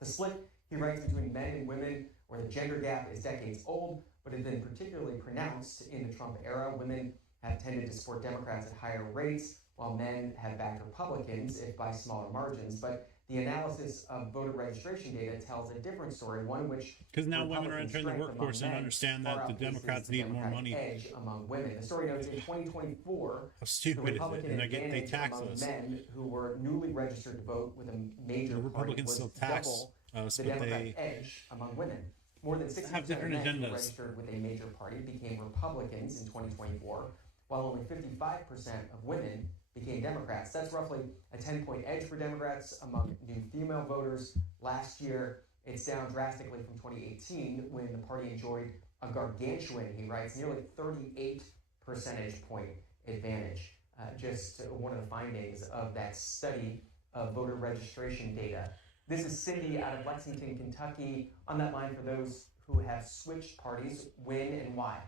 The split, he writes, between men and women, where the gender gap is decades old, but has been particularly pronounced in the Trump era. Women have tended to support Democrats at higher rates, while men have backed Republicans, if by smaller margins. But the analysis of voter registration data tells a different story, one in which because now women are entering the workforce and understand that the Democrats need more money. Edge among women. The story notes in 2024, how stupid the is it? Republican And they advantage tax among us. men who were newly registered to vote with a major The party Republicans was still tax double us, the but Democratic they edge among women. More than 60% have of different men who agendas. registered with a major party became Republicans in 2024, while only 55% of women became Democrats. That's roughly a 10-point edge for Democrats among new female voters. Last year, it's down drastically from 2018, when the party enjoyed a gargantuan, he writes, nearly 38 percentage point advantage. Just one of the findings of that study of voter registration data. This is Cindy out of Lexington, Kentucky. On that line, for those who have switched parties, when and why?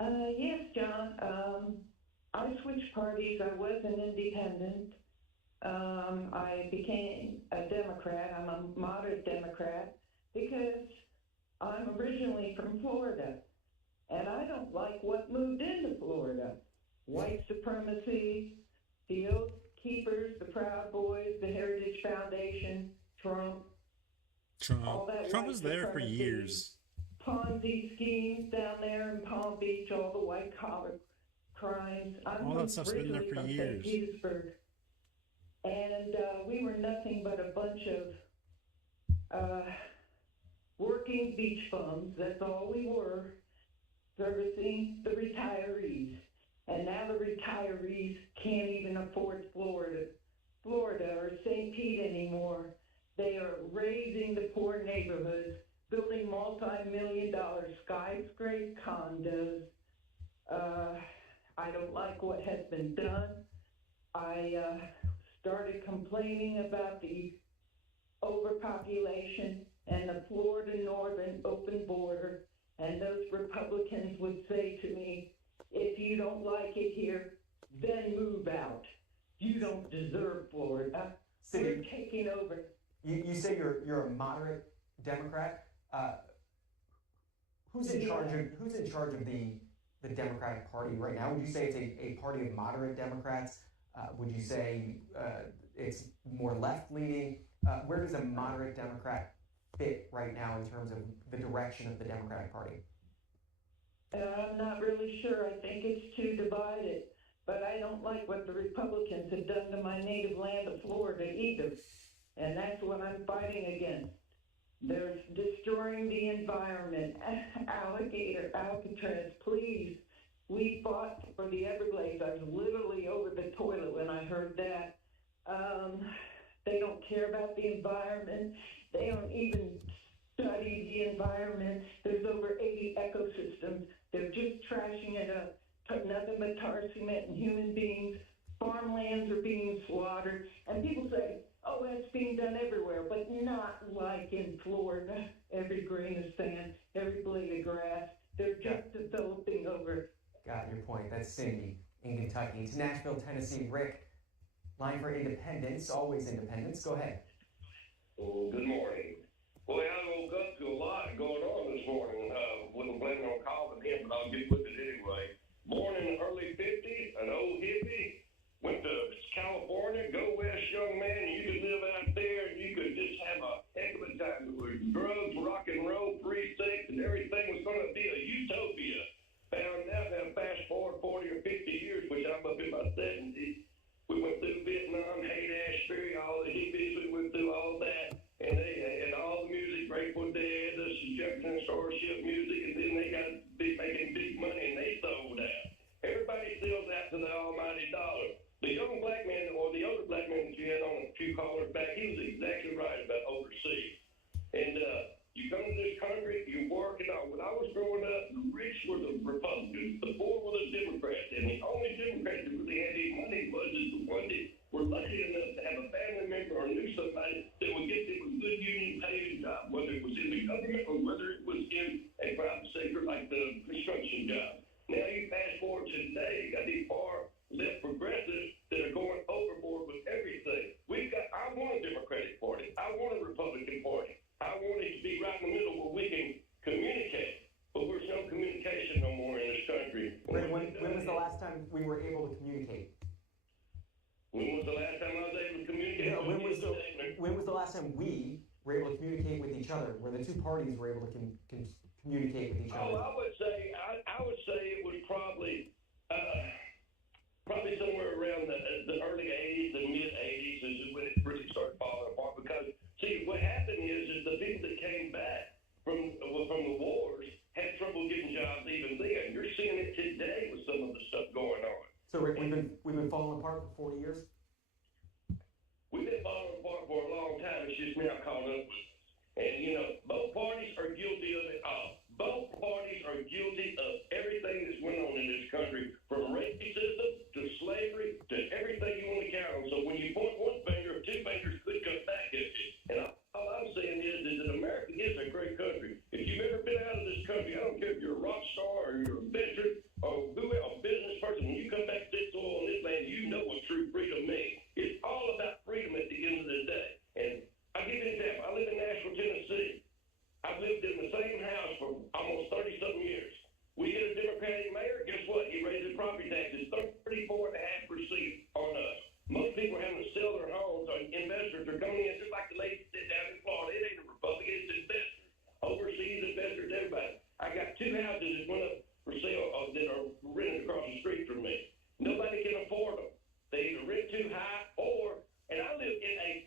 Yes, John. I switched parties. I was an independent. I became a Democrat. I'm a moderate Democrat because I'm originally from Florida. And I don't like what moved into Florida. White supremacy, the Oath Keepers, the Proud Boys, the Heritage Foundation, Trump. All that Trump white was there for supremacy, years. Ponzi schemes down there in Palm Beach, all the white collar crimes. I'm All that stuff's been there originally for from years. St. Petersburg. And we were nothing but a bunch of working beach bums. That's all we were, servicing the retirees. And now the retirees can't even afford Florida or St. Pete anymore. They are raising the poor neighborhoods, building multi-million-dollar skyscraper condos. I don't like what has been done. I started complaining about the overpopulation and the Florida northern open border, and those Republicans would say to me, if you don't like it here, then move out. You don't deserve Florida. We're taking over. You say you're a moderate Democrat. Who's in charge of the Democratic Party right now? Would you say it's a party of moderate Democrats? Would you say it's more left-leaning? Where does a moderate Democrat fit right now in terms of the direction of the Democratic Party? I'm not really sure. I think it's too divided. But I don't like what the Republicans have done to my native land of Florida either. And that's what I'm fighting against. They're destroying the environment. Alligator, Alcatraz, please. We fought for the Everglades. I was literally over the toilet when I heard that. They don't care about the environment. They don't even study the environment. There's over 80 ecosystems. They're just trashing it up. Nothing but tar, cement, and human beings. Farmlands are being slaughtered. And people say, oh, that's being done everywhere, but not like in Florida. Every grain of sand, every blade of grass. They're just developing over. Got your point. That's Cindy in Kentucky. To Nashville, Tennessee, Rick. Line for independence, always independence. Go ahead. Well, good morning. Well, I woke up to a lot going on this morning. Wasn't planning on calling him, but I'll get with it anyway. Born in the early 50s, an old hippie, went to California, go west, young man. You could live out there and you could just have a heck of a time. With drugs, rock and roll, free sex, and everything was going to be a utopia. Found out now, fast forward 40 or 50 years, which I'm up in my 70s. We went through Vietnam, Haight-Ashbury, all few callers back. He was exactly right about overseas. And you come to this country, you work, and all. When I was growing up, the rich were the Republicans, the poor were the Democrats, and the only Democrats that really had any money was the one that were lucky enough to have a family member or knew somebody that would get them a good union paid job, whether it was in the government or whether it was in a private sector like the construction job. Now you fast forward to today, you got these far left progressives that are going overboard with everything. I want a Democratic Party. I want a Republican Party. I want it to be right in the middle where we can communicate. But there's no communication no more in this country. When was the last time we were able to communicate? When was the last time I was able to communicate? No, when was the last time we were able to communicate with each other, where the two parties were able to communicate with each other? I would say it was probably somewhere around the early 80s and mid 80s is when it really started falling apart. Because see, what happened is the people that came back from the wars had trouble getting jobs even then. You're seeing it today with some of the stuff going on. So Rick, we've been falling apart for 40 years. We've been falling apart for a long time. It's just now caught up with us. And both parties are guilty of it all. Both parties are guilty of everything that's went on in this country, from racism to slavery to everything you want to count on. So when you point one finger, two fingers could come back at you. And all I'm saying is that America is a great country. If you've ever been out of this country, I don't care if you're a rock star or you're a veteran or a business person, when you come back to this soil on this land, you know what true freedom means. It's all about freedom at the end of the day. And I'll give you an example. I live in Nashville, Tennessee. I've lived in the same house for almost 30-something years. We get a Democratic mayor, guess what? He raises property taxes 34.5% on us. Most people are having to sell their homes, or investors are coming in, just like the lady said down in Florida. It ain't a Republican, it's investors. Overseas investors, everybody. I got two houses that went up for sale that are rented across the street from me. Nobody can afford them. They either rent too high and I live in a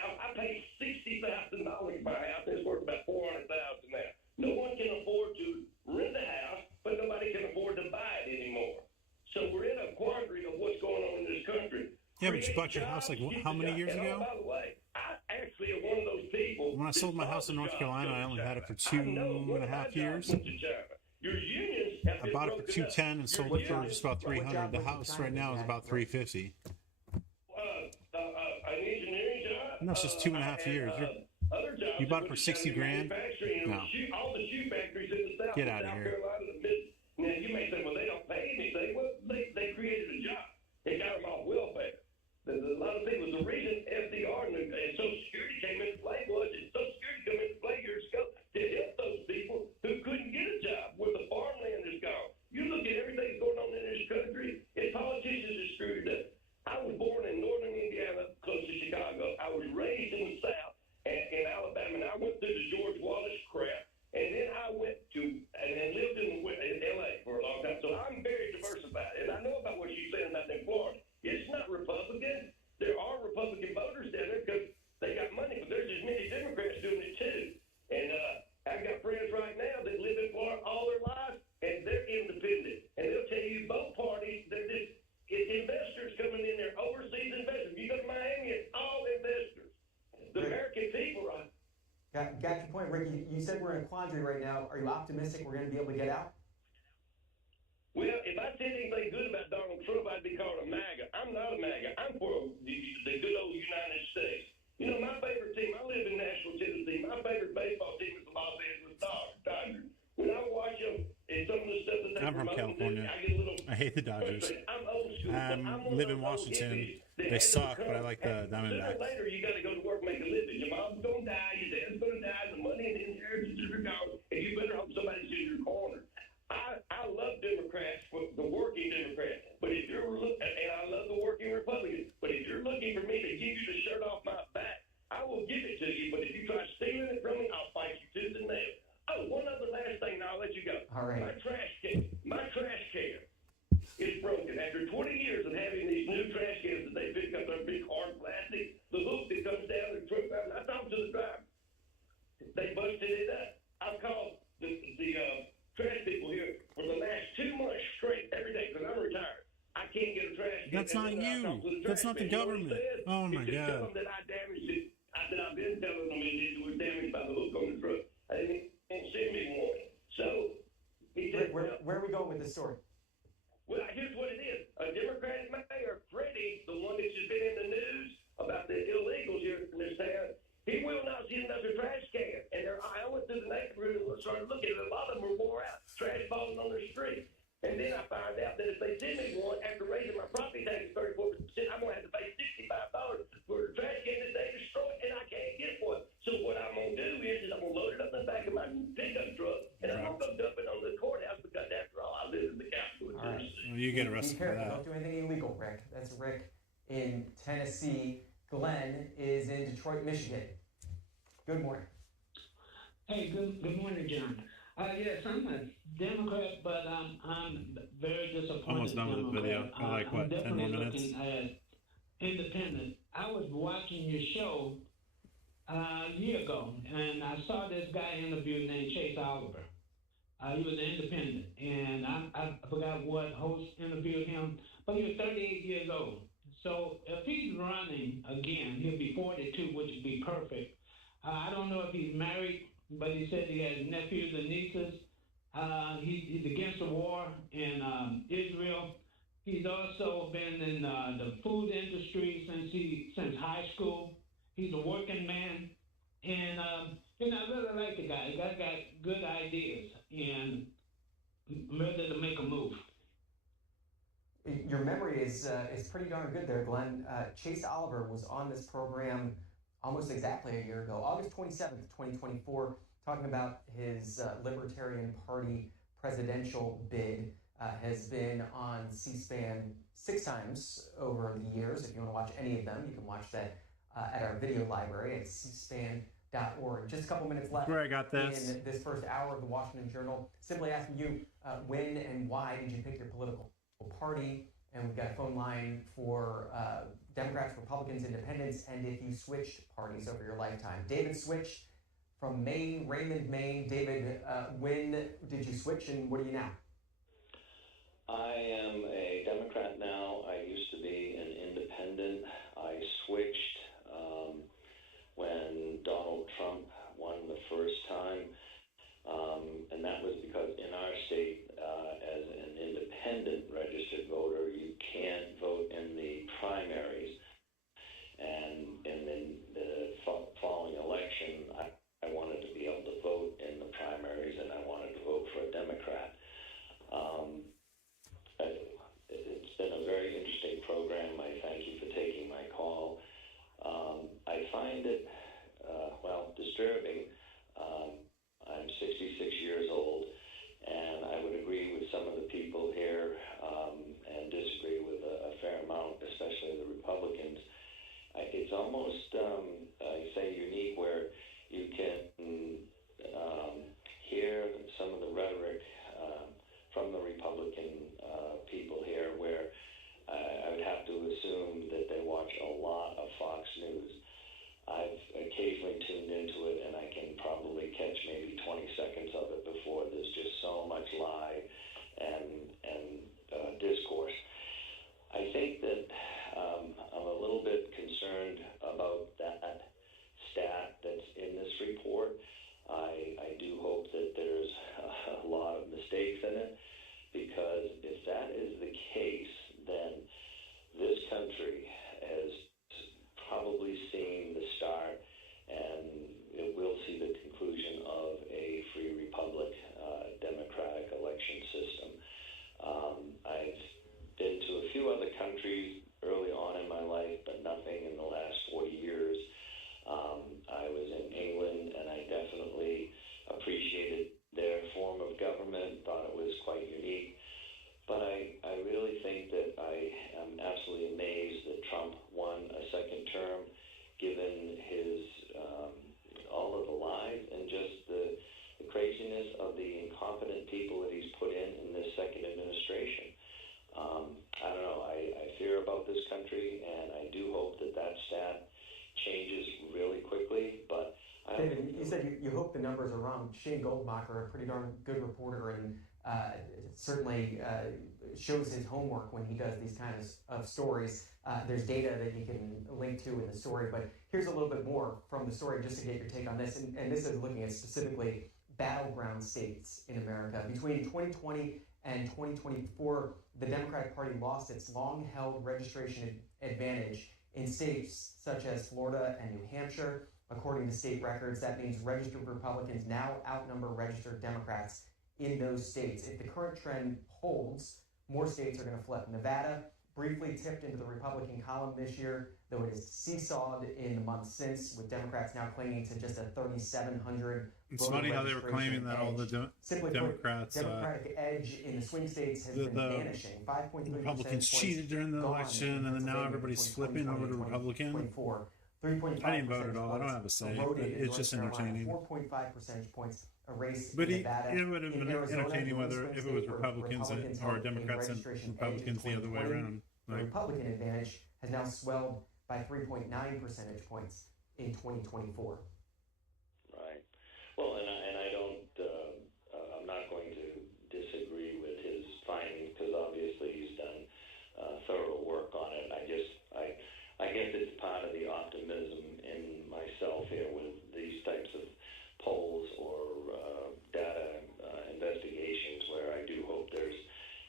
house, I paid $60,000 for my house. It's worth about $400,000 now. No one can afford to rent a house, but nobody can afford to buy it anymore. So we're in a quandary of what's going on in this country. Yeah, but you bought your house like how many years ago? By the way, I actually am one of those people. When I sold my house in North Carolina, I only had it for 2.5 years. Your unions have I bought it for $210 and sold it for just about $300. The house right now is about $350. An engineering job? No, it's just 2.5 years. Other jobs, You bought it for 60 grand? No. All the shoe factories in the South, Get out of South here. Carolina. Now, you may say, well, they don't pay anything. Well, they created a job. They got them off welfare. There's a lot of people. The reason FDR and Social Security came into play was that Social Security came into play years ago to help those people who couldn't get a job where the farmland is gone. You look at everything going on in this country, and politicians are screwed it up. I was born in northern Indiana, close to Chicago. I was raised in the South in Alabama, and I went through the George Wallace crap, and then I went to and lived in L.A. for a long time. So I'm very diversified, and I know about what she's saying about that Florida. It's not Republican. There are Republican voters down there because they got money, but there's as many Democrats doing it too. And I've got friends right now that live in Florida all their lives, and they're independent. And they'll tell you both parties, they're just investors coming in there, overseas investors. You go to Miami, it's all investors. The American people, right? Got your point, Ricky. You said we're in a quandary right now. Are you optimistic we're going to be able to get out? Well, if I said anything good about Donald Trump, I'd be called a MAGA. I'm not a MAGA. I'm for the good old United States. You know, my favorite team, I live in Nashville, Tennessee. My favorite baseball team is the Los Angeles Dodgers. When I watch them and some of the stuff that they I'm from California. I hate the Dodgers. I'm old school. I live in Washington. They suck, but I like the Diamondbacks. Sooner or later, you got to go to work, make a living. Your mom's going to die, your dad's going to die, the money and the inheritance are gone, and you better hope somebody's in your corner. I love Democrats, the working Democrats, but if you're and I love the working Republicans, but if you're looking for me to give you the shirt off my back, I will give it to you, but if you try stealing it from me, I'll fight you tooth and nail. Oh, one other last thing, and I'll let you go. All right. My trash can is broken. After 20 years of having these new trash cans that they pick up, they're big hard plastic, the hook that comes down the truck, and I talked to the driver. They busted it up. I've called the trash people here for the last 2 months straight every day because I'm retired. I can't get a trash can. That's not you. That's not the government. Oh my He said, tell God. them that I damaged it. I said, I've been telling them it was damaged by the hook on the truck. They didn't send me one. So he said, Where are we going with this story? well, here's what it is. A Democratic mayor, Freddie, the one that's just been in the news about the illegals here in this town, he will not send us a trash can. And I went through the neighborhood and started looking at it. A lot of them were wore out, trash falling on the street. And then I found out that if they send me one, after raising my property tax 34%, I'm going to have to pay $65 for the trash can that they destroyed, and I can't get one. So what I'm going to do is I'm going to load it up in the back of my pickup truck, and I'm going to go dump it on the courthouse because after all, I live in the capital. All right. Well, you get arrested Be for careful. that. Don't do anything illegal, Rick. That's Rick in Tennessee. Glenn is in Detroit, Michigan. Good morning. Hey, good morning, John. Yes, I'm a Democrat, but I'm very disappointed. Almost done with the video. I like, what, 10 more minutes? Looking at independent. I was watching your show a year ago, and I saw this guy interviewed named Chase Oliver. He was an independent, and I forgot what host interviewed him, but he was 38 years old. So if he's running again, he'll be 42, which would be perfect. I don't know if he's married, but he said he has nephews and nieces. He's against the war in Israel. He's also been in the food industry since high school. He's a working man, and I really like the guy. The guy got good ideas, and I'm ready to make a move. Your memory is pretty darn good there, Glenn. Chase Oliver was on this program almost exactly a year ago, August 27th, 2024, talking about his Libertarian Party presidential bid. Has been on C-SPAN 6 times over the years. If you want to watch any of them, you can watch that at our video library at cspan.org. Just a couple minutes left Where I got this. in this first hour of the Washington Journal. Simply asking you, when and why did you pick your political party? And we've got a phone line for Democrats, Republicans, Independents, and if you switched parties over your lifetime. David switched from Maine, Raymond, Maine. David, when did you switch, and what are you now? I am a Democrat now. I used to be an independent. I switched when Donald Trump won the first time, and that was because in our state, as an independent registered voter, you can't vote in the primaries. And in the following election, I wanted to be able to vote in the primaries, and I wanted to vote for a Democrat. It's been a very interesting program. I thank you for taking my call. I find it, disturbing. I'm 66 years old, and I would agree with some of the people here and disagree with a fair amount, especially the Republicans. It's almost, I say, unique where you can hear some of the rhetoric from the Republican people here, where I would have to assume that they watch a lot of Fox News. I've occasionally tuned into it, and I can probably catch maybe 20 seconds of it before there's just so much lie and discourse. I think that I'm a little bit concerned about that stat that's in this report. I do hope that there's a lot of mistakes in it, because if that is the case, then this country has probably seen the start, and it will see the conclusion of a free republic, democratic election system. I've been to a few other countries early on in my life, but nothing in the last 40 years. I was in England, and I definitely appreciated their form of government, thought it was quite unique. But I really think that I am absolutely amazed that Trump won a second term, given his all of the lies and just the craziness of the incompetent people that he's put in this second administration. I don't know. I fear about this country, and I do hope that stat changes really quickly. But David, you said you hope the numbers are wrong. Shane Goldmacher, a pretty darn good reporter in certainly shows his homework when he does these kinds of stories. There's data that you can link to in the story, but here's a little bit more from the story just to get your take on this. And this is looking at specifically battleground states in America. Between 2020 and 2024, the Democratic Party lost its long-held registration advantage in states such as Florida and New Hampshire. According to state records, that means registered Republicans now outnumber registered Democrats in those states. If the current trend holds, more states are going to flip. Nevada briefly tipped into the Republican column this year, though it has seesawed in the months since, with Democrats now clinging to just a 3,700 It's funny how they were claiming that all the Democrats, Democratic edge in the swing states has been vanishing. 5.3% Republicans cheated during the election, and then now everybody's flipping over to Republican. I didn't vote at all. I don't have a say. But it's just entertaining. 4.5 percentage points erased But in Nevada. it would have been entertaining whether if it was Republicans or Democrats and Republicans the other way around. The Republican advantage has now swelled by 3.9 percentage points in 2024. Right. Well, and I don't, I'm not going to disagree with his findings because obviously he's done thorough work on it. I guess it's part of the optimism in myself here with these types of polls or data investigations where I do hope there's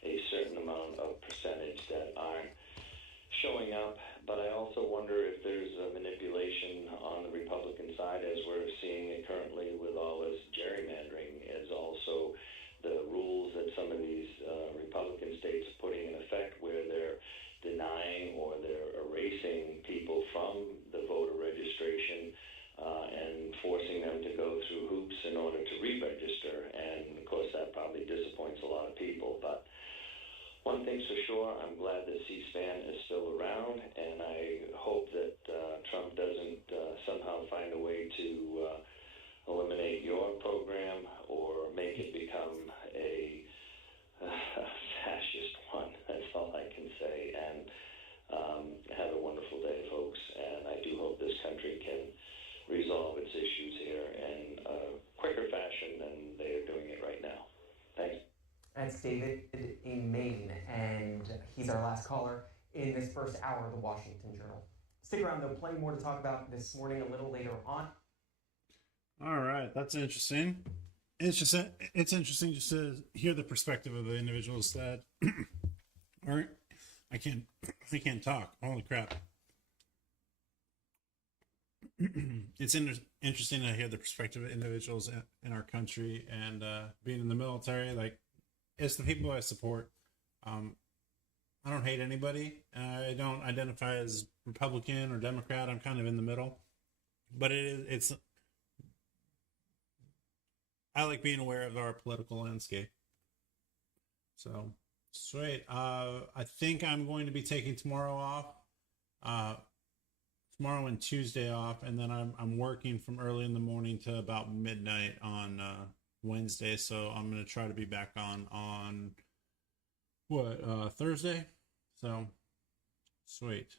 a certain amount of percentage that aren't showing up. But I also wonder if there's a manipulation on the Republican side, as we're seeing it currently with all this gerrymandering, is also the rules that some of these Republican states are putting in effect where they're denying or they're erasing people from the voter registration and forcing them to go through hoops in order to re-register. And, of course, that probably disappoints a lot of people. But one thing's for sure, I'm glad that C-SPAN is still around, and I hope that Trump doesn't somehow find a way to eliminate your program or make it become a fascist one. That's all I can say. And have a wonderful day, folks. And I do hope this country can resolve its issues here in a quicker fashion than they are doing it right now. Thanks. That's David in Maine, and he's our last caller in this first hour of the Washington Journal. Stick around, though. Plenty more to talk about this morning a little later on. All right, that's interesting. It's interesting just to hear the perspective of the individuals that aren't. I can't talk. Holy crap! It's interesting to hear the perspective of individuals in our country, and being in the military. Like, it's the people I support. I don't hate anybody. I don't identify as Republican or Democrat. I'm kind of in the middle, but it's. I like being aware of our political landscape. So, sweet. I think I'm going to be taking tomorrow off. Tomorrow and Tuesday off, and then I'm working from early in the morning to about midnight on Wednesday. So I'm going to try to be back on Thursday. So, sweet.